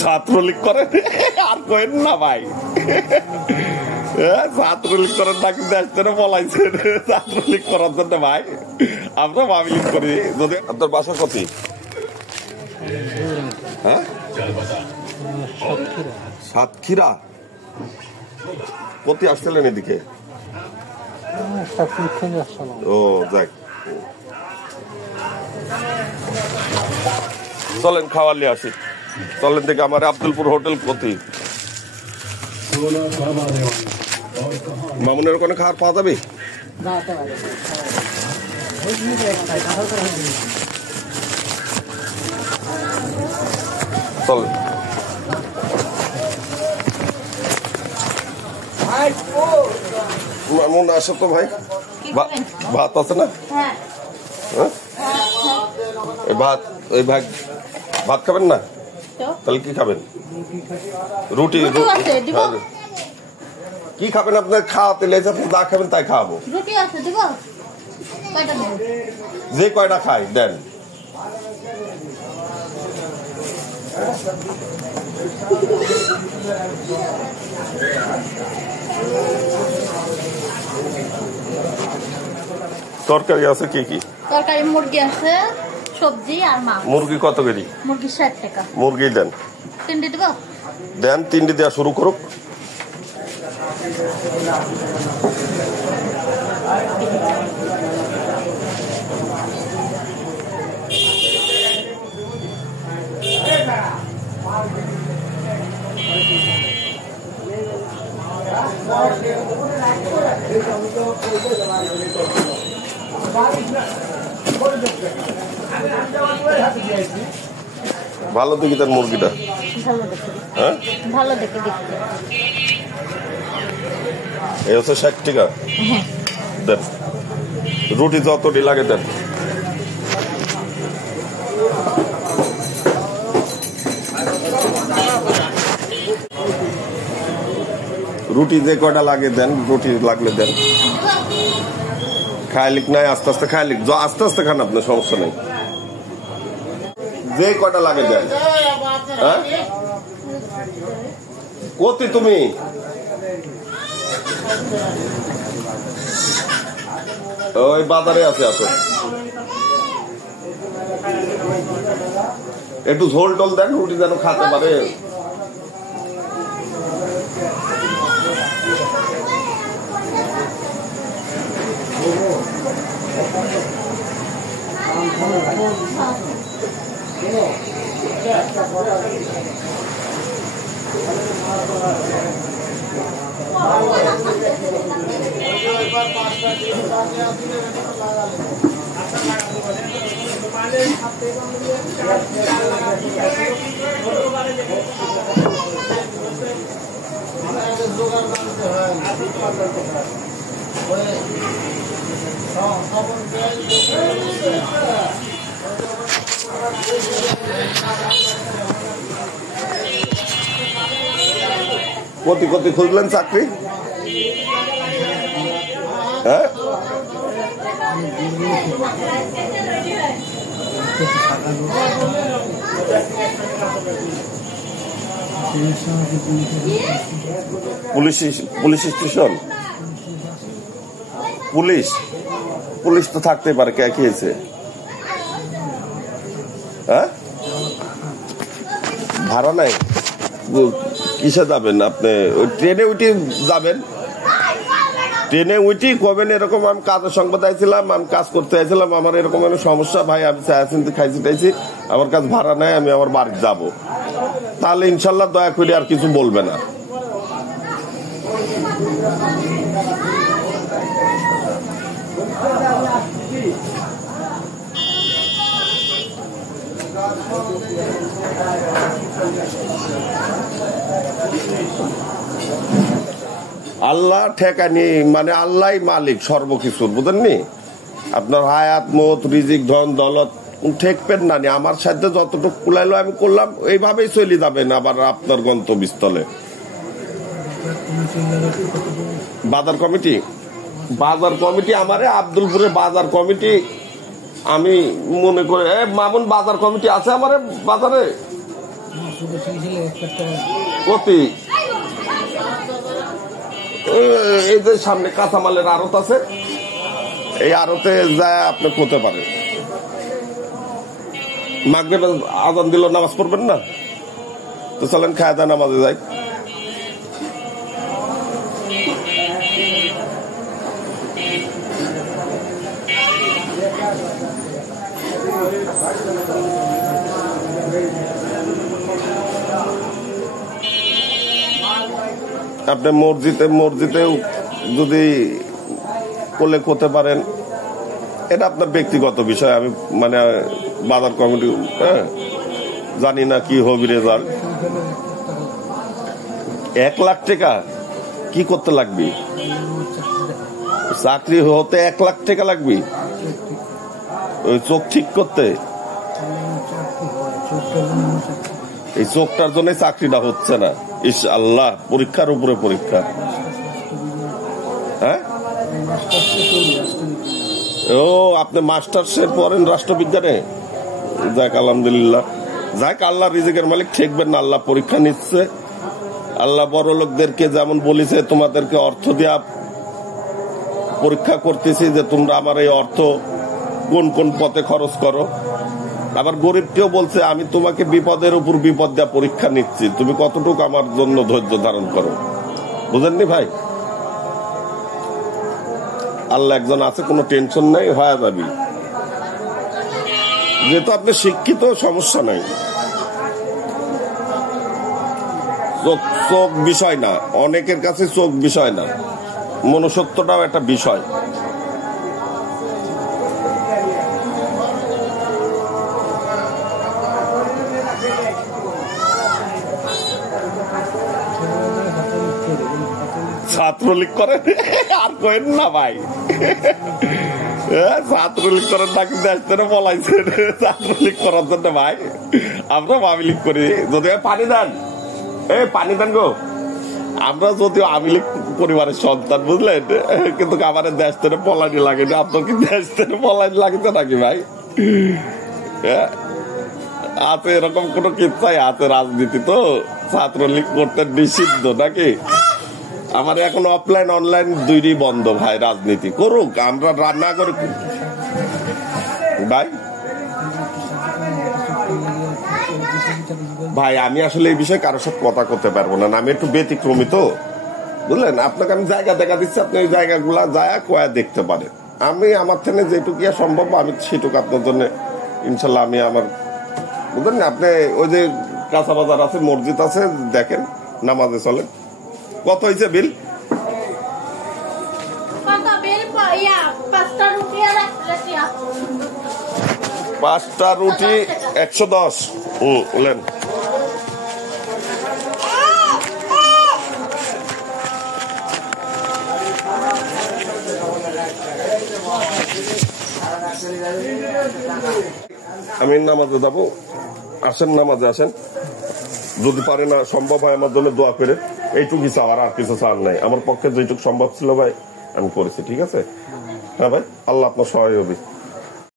ছাত্রলীগ করেন আর কেন না ভাই, ছাত্রলীগ করেন না কিন্তু আসতে বলাইছেন ছাত্রলীগ করার জন্য ভাই। আমরা আওয়ামী করি। যদি আপনার বাসা কত? হ্যাঁ, সাতক্ষীরা। কত আসছিলেন এদিকে? ও যাক, চলেন খাওয়ালে আসি। চলেন দেখে আমার আব্দুলপুর হোটেল কতি মামুনের ওখানে খাবার পাওয়া যাবে? চলেন। মামুন আসো তো ভাই, ভাত আছে না? ভাত, ওই ভাগ ভাত খাবেন না? তাহলে কি খাবেন? রুটি। কি খাবেন আপনার? খাওয়াতে লেগেছে, আপনি যা খাবেন তাই খাওয়াবো। যে কয়টা খাই দেন। তরকারি আছে কি কি? তরকারি মুরগি আছে, সবজি আর মাছ। মুরগি কত করে? মুরগি 60 টাকা। মুরগি দেন। 3টে দেব? দেন, 3টে দেওয়া শুরু করুক। ভালো দেখি তার মুরগিটা। হ্যাঁ, ভালো দেখে দেখতে। এই হচ্ছে 60 টাকা। দেন, রুটি যতটি লাগে দেন। রুটি যে কয়টা লাগে দেন, রুটি লাগলে দেন। খাইলিক নাই, আস্তে আস্তে খাইলিক, আস্তে আস্তে খান, আপনার সমস্যা নেই। যে কয়টা লাগে দেন। হ্যাঁ, কতি তুমি? ওই বাজারে আছে, আসো। একটু ঝোল টোল দেন, রুটি যেন খাতে পারে। কতি কতি খুঁজলেন চাকরি? হ্যাঁ, পুলিশ স্টেশন। পুলিশ তো থাকতেই পারে, কে খেয়েছে? হ্যাঁ, ভাড়া নাই? কিসে যাবেন আপনি? ট্রেনে উঠে যাবেন? ট্রেনে উঠি কবেন এরকম আমি কাজের সংবাদ আইছিলাম, আমি কাজ করতে আইছিলাম, আমার এরকম সমস্যা ভাই, আমি খাইছি টাইছি, আমার কাছে ভাড়া নাই, আমি আমার বাড়ি যাব। তাহলে ইনশাল্লাহ দয়া করে আর কিছু বলবে না। আল্লাহ ঠেকানি, মানে আল্লাহ মালিক সর্বকিছুর, বুঝেননি? আপনার হায়াত, মত, রিজিক, ধন দৌলত ঠেকবেন না। আমার সাথে যতটুকু কুলাইলো আমি করলাম, এইভাবেই চলে যাবেন আবার আপনার গন্তব্যস্থলে। বাজার কমিটি আমারে আব্দুলপুরে বাজার কমিটি, আমি মনে করে মামুন বাজার কমিটি আছে আমারে বাজারে। প্রতি এই যে সামনে কাঁচামালের আড়ত আছে, এই আড়তে যায় আপনি করতে পারেন। মাগরিব আজান দিল, নামাজ পড়বেন না তো চলেন খায় দায় নামাজে যাই। আপনি মসজিদে যদি কোলে করতে পারেন, এটা আপনার ব্যক্তিগত বিষয়। আমি মানে বাজার কমিটি জানি না কি হবে রেজাল্ট। 1 লাখ টাকা কি করতে লাগবে? চাকরি হতে 1 লাখ টাকা লাগবে ওই চোখ ঠিক করতে। এই চোখটার জন্য চাকরিটা হচ্ছে না। ইস আল্লাহ, পরীক্ষার উপরে পরীক্ষা। হ্যাঁ, ও আপনি মাস্টার্সের পড়েন রাষ্ট্রবিজ্ঞানে? যাক আলহামদুলিল্লাহ, যাক আল্লাহ রিজিকের মালিক, ঠেকবেন না, আল্লাহ পরীক্ষা নিচ্ছে। আল্লাহ বড় লোকদেরকে যেমন বলেছে তোমাদেরকে অর্থ দেয়া পরীক্ষা করতেছি যে তোমরা আমার এই অর্থ কোন কোন পথে খরচ করো। আবার গরিবকেও বলছে আমি তোমাকে বিপদের উপর বিপদ দেওয়া পরীক্ষা নিচ্ছি, তুমি কতটুকু আমার জন্য ধৈর্য ধারণ করো। বুঝেননি ভাই? আল্লাহ একজন আছে, কোনো টেনশন নাই, হয়ে যাবি। যেহেতু আপনি শিক্ষিত, সমস্যা নাই। চোখ বিষয় না, অনেকের কাছে চোখ বিষয় না, মনুষ্যত্বটাও একটা বিষয়। ছাত্রলীগ করেন আর করেন না ভাই, ছাত্রলীগ করেন নাকি দেশ থেকে পলাইছে ছাত্রলীগ করার জন্য ভাই। আমরা আওয়ামী লীগ করি। যদি পানি দেন, পানি দেন গো। আমরা যদিও আওয়ামী লীগ পরিবারের সন্তান, বুঝলেন, কিন্তু আমার দেশ থেকে পলানি লাগে না। আপনার কি দেশ থেকে পলানি লাগছে নাকি ভাই? আছে এরকম কোন কিচ্ছাই আছে? রাজনীতি তো ছাত্রলীগ করতে নিষিদ্ধ নাকি? আমার এখন অফলাইন অনলাইন দুইই বন্ধ ভাই। রাজনীতি করুক, আমরা রান্না করে ভাই। ভাই আমি আসলে এই বিষয়ে কারোর সাথে কথা করতে পারবো না, আমি একটু ব্যতিক্রমী তো, বুঝলেন। আপনাকে আমি জায়গা দেখা দিচ্ছি, আপনি ওই জায়গাগুলা যায় কয়া দেখতে পারেন। আমি আমার থেকে যেটুকু সম্ভব আমি সেটুকু আপনার জন্য ইনশাল্লাহ আমি আমার, বুঝলেন না। আপনি ওই যে কাঁচা বাজার আছে, মসজিদ আছে, দেখেন, নামাজে চলেন। কত হয়েছে বিল? 5টা রুটি 110। বলেন আমি নামাজে যাবো, আসেন নামাজে আসেন। যদি পারে না সম্ভব হয় আমার জন্য দোয়া করে, এইটুকু চাওয়ার, আর কিছু চাওয়ার নাই। আমার পক্ষে যেটুকু সম্ভব ছিল ভাই আমি করেছি, ঠিক আছে? হ্যাঁ ভাই, আল্লাহ আপনার সহায় হবে।